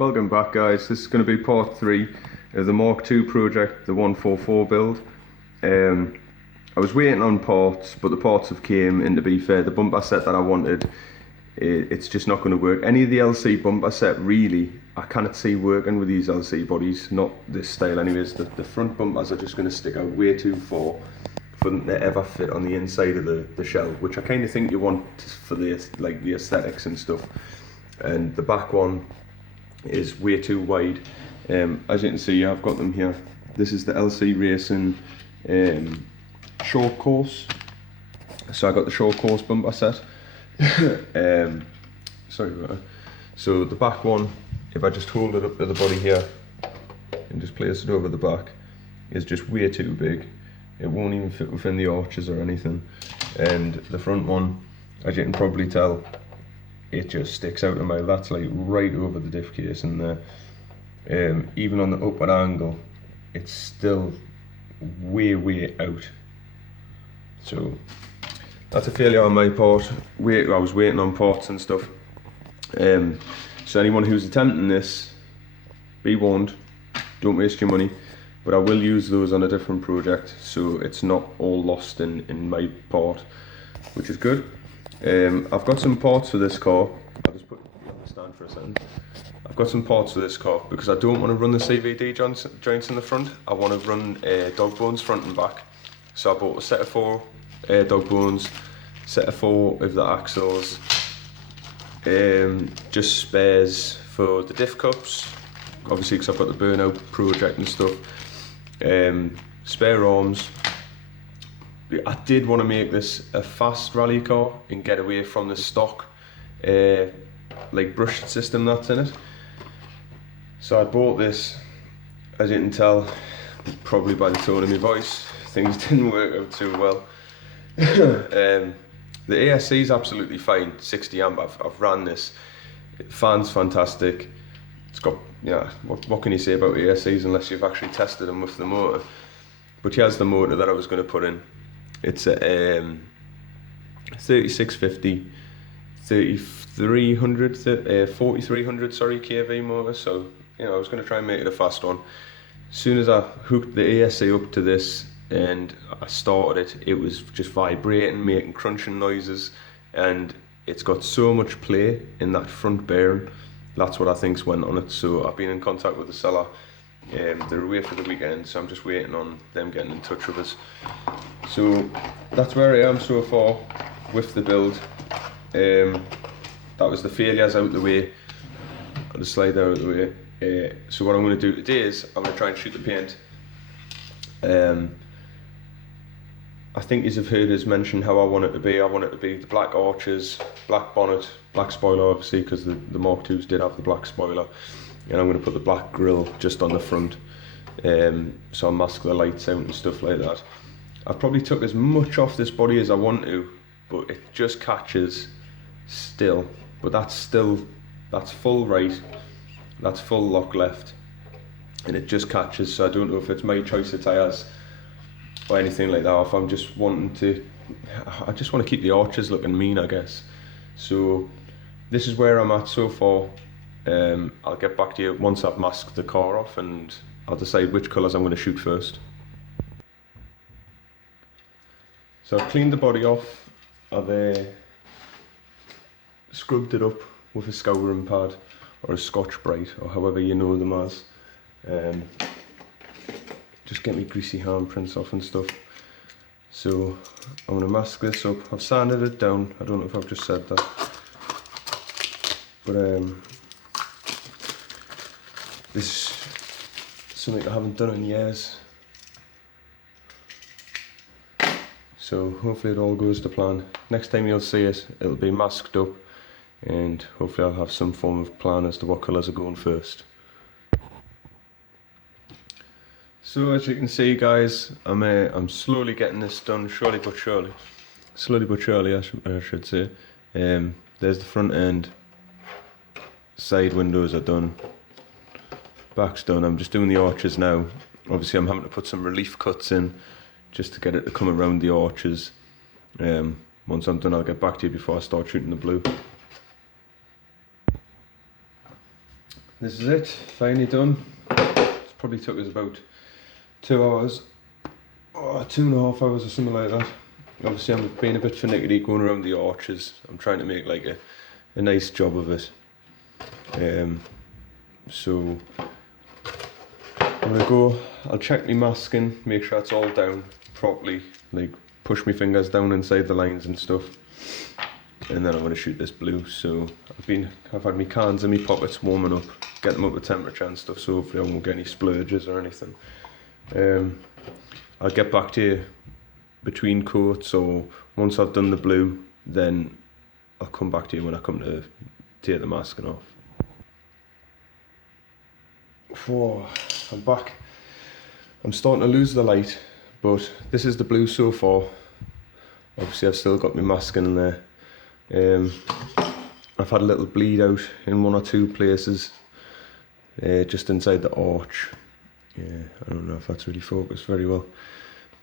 Welcome back, guys. This is going to be part 3 of the Mark II project, the 144 build. I was waiting on parts, but the parts have came, and to be fair, the bumper set that I wanted, it's just not going to work. Any of the LC bumper set, really, I cannot see working with these LC bodies, not this style anyways. The front bumpers are just going to stick out way too far for them to ever fit on the inside of the shell, which I kind of think you want for the aesthetics and stuff. And the back one is way too wide. As you can see, I've got them here. This is the LC Racing short course. So I got the short course bumper set. Sorry about that. So the back one, if I just hold it up to the body here and just place it over the back, is just way too big. It won't even fit within the arches or anything. And the front one, as you can probably tell, it just sticks out of my, that's like right over the diff case in there. Even on the upward angle, it's still way out. So that's a failure on my part. I was waiting on parts and stuff. So anyone who's attempting this, be warned, don't waste your money. But I will use those on a different project, so it's not all lost in my part, which is good. I've got some parts for this car. I'll just put it on the stand for a second. I've got some parts for this car because I don't want to run the CVD joints in the front. I want to run dog bones front and back. So I bought a set of 4 dog bones, set of 4 of the axles, just spares for the diff cups, obviously because I've got the burnout project and stuff. Spare arms. I did want to make this a fast rally car and get away from the stock like brush system that's in it. So I bought this, as you can tell, probably by the tone of my voice, things didn't work out too well. The ASC is absolutely fine, 60 amp, I've ran this. Fan's fantastic. It's got, yeah, what can you say about ASCs unless you've actually tested them with the motor? But here's the motor that I was going to put in. It's a 3650, 4300 sorry, kV motor. So you know, I was going to try and make it a fast one. As soon as I hooked the ASC up to this and I started it, it was just vibrating, making crunching noises, and it's got so much play in that front bearing. That's what I think's went on it. So I've been in contact with the seller. They're away for the weekend, so I'm just waiting on them getting in touch with us. So that's where I am so far with the build. That was the failures out the way, the slide out of the way. So what I'm going to do today is I'm going to try and shoot the paint. I think you've heard us mention how I want it to be. I want it to be the black arches, black bonnet, black spoiler obviously, because the Mark IIs did have the black spoiler. And I'm going to put the black grille just on the front, so I'll mask the lights out and stuff like that. I've probably took as much off this body as I want to, but it just catches still. But that's full right, that's full lock left, and it just catches. So I don't know if it's my choice of tyres or anything like that, or if I'm just wanting to, I just want to keep the arches looking mean, I guess. So this is where I'm at so far. I'll get back to you once I've masked the car off, and I'll decide which colours I'm going to shoot first. So I've cleaned the body off. I've scrubbed it up with a scouring pad or a Scotch Brite, or however you know them as. Just get me greasy handprints off and stuff. So I'm going to mask this up. I've sanded it down. I don't know if I've just said that, but this is something I haven't done in years. So hopefully it all goes to plan. Next time you'll see it, it'll be masked up, and hopefully I'll have some form of plan as to what colours are going first. So as you can see, guys, I'm slowly getting this done, slowly but surely. Slowly but surely, I should say. There's the front end. Side windows are done. Back's done. I'm just doing the arches now. Obviously I'm having to put some relief cuts in just to get it to come around the arches. Once I'm done, I'll get back to you before I start shooting the blue. this is it, finally done. It's probably took us about 2 hours, or 2.5 hours or something like that. Obviously I'm being a bit finicky going around the arches. I'm trying to make like a nice job of it. So I'm gonna go, I'll check my masking, make sure it's all down properly, like push my fingers down inside the lines and stuff. And then I'm going to shoot this blue. So I've had my cans in my pockets warming up, get them up to temperature and stuff, so hopefully I won't get any splurges or anything. I'll get back to you between coats, or once I've done the blue, then I'll come back to you when I come to take the masking off. Whoa, I'm back. I'm starting to lose the light, but this is the blue so far. Obviously I've still got my masking in there. I've had a little bleed out in 1 or 2 places, just inside the arch. Yeah, I don't know if that's really focused very well.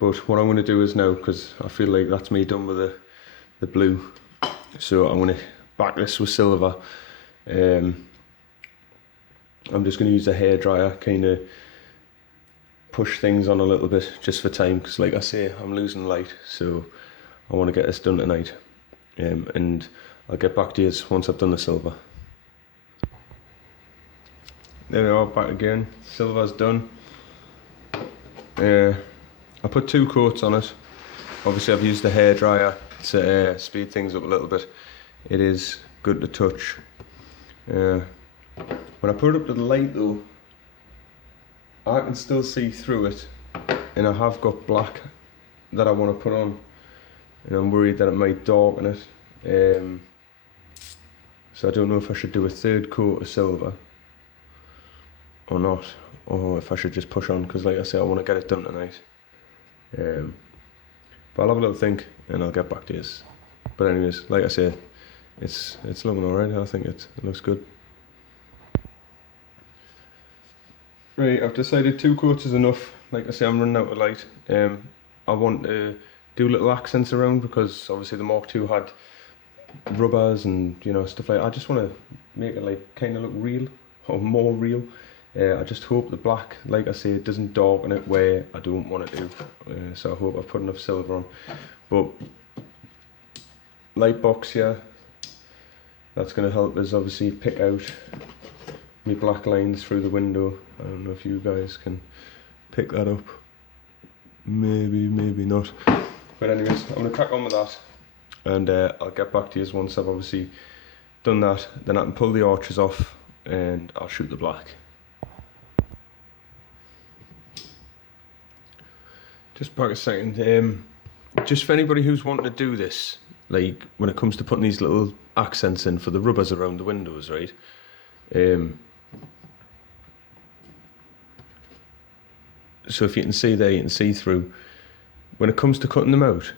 But what I'm going to do is now, because I feel like that's me done with the blue, so I'm going to back this with silver. I'm just going to use a hairdryer, kind of push things on a little bit just for time, because like I say, I'm losing light, so I want to get this done tonight. And I'll get back to you once I've done the silver. There we are, back again. Silver's done. I put 2 coats on it. Obviously I've used the hairdryer to speed things up a little bit. It is good to touch. When I put it up to the light though, I can still see through it, and I have got black that I want to put on, and I'm worried that it might darken it. So I don't know if I should do a 3rd coat of silver or not, or if I should just push on, because like I say, I want to get it done tonight. But I'll have a little think and I'll get back to you. But anyways, like I say, it's looking alright. I think it looks good. Right, I've decided 2 coats is enough. Like I say, I'm running out of light. I want to do little accents around, because obviously the Mark II had rubbers and stuff like that. I just want to make it like kind of look real, or more real. I just hope the black, like I say, it doesn't darken it where I don't want it to. So I hope I've put enough silver on. But light box here, that's going to help us obviously pick out my black lines through the window. I don't know if you guys can pick that up. Maybe, maybe not. But anyways, I'm going to crack on with that, and I'll get back to you once I've obviously done that. Then I can pull the arches off and I'll shoot the black. Just back a second. Just for anybody who's wanting to do this, like when it comes to putting these little accents in for the rubbers around the windows, right? So if you can see there, you can see through. When it comes to cutting them out,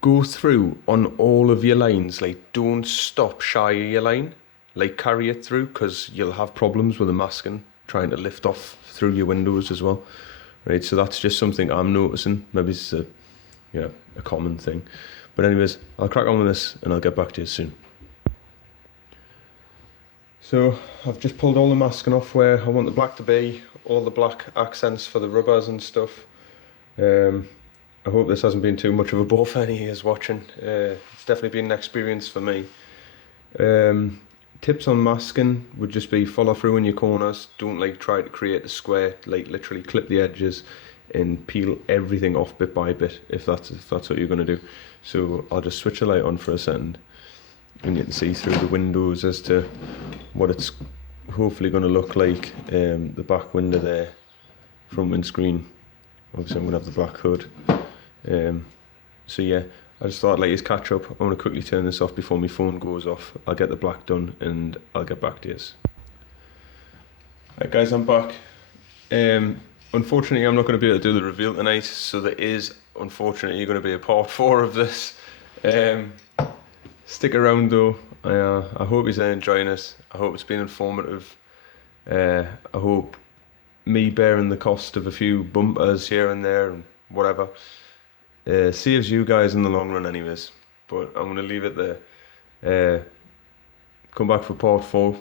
go through on all of your lines. Like, don't stop shy of your line. Like, carry it through, because you'll have problems with the masking trying to lift off through your windows as well. Right, so that's just something I'm noticing. Maybe it's a common thing. But anyways, I'll crack on with this and I'll get back to you soon. So I've just pulled all the masking off where I want the black to be, all the black accents for the rubbers and stuff. I hope this hasn't been too much of a bore for any of you watching. It's definitely been an experience for me. Tips on masking would just be follow through in your corners. Don't try to create a square. Literally clip the edges and peel everything off bit by bit, if that's what you're going to do. So I'll just switch the light on for a second, and you can see through the windows as to what it's hopefully going to look like. The back window there, front windscreen. Obviously I'm going to have the black hood. So yeah, I just thought I'd let you catch up. I'm going to quickly turn this off before my phone goes off. I'll get the black done and I'll get back to you. Right guys, I'm back. Unfortunately I'm not going to be able to do the reveal tonight, so there is unfortunately going to be a part 4 of this. Stick around though. I hope you're enjoying it. I hope it's been informative. I hope me bearing the cost of a few bumpers here and there and whatever saves you guys in the long run anyways. But I'm going to leave it there. Come back for part 4.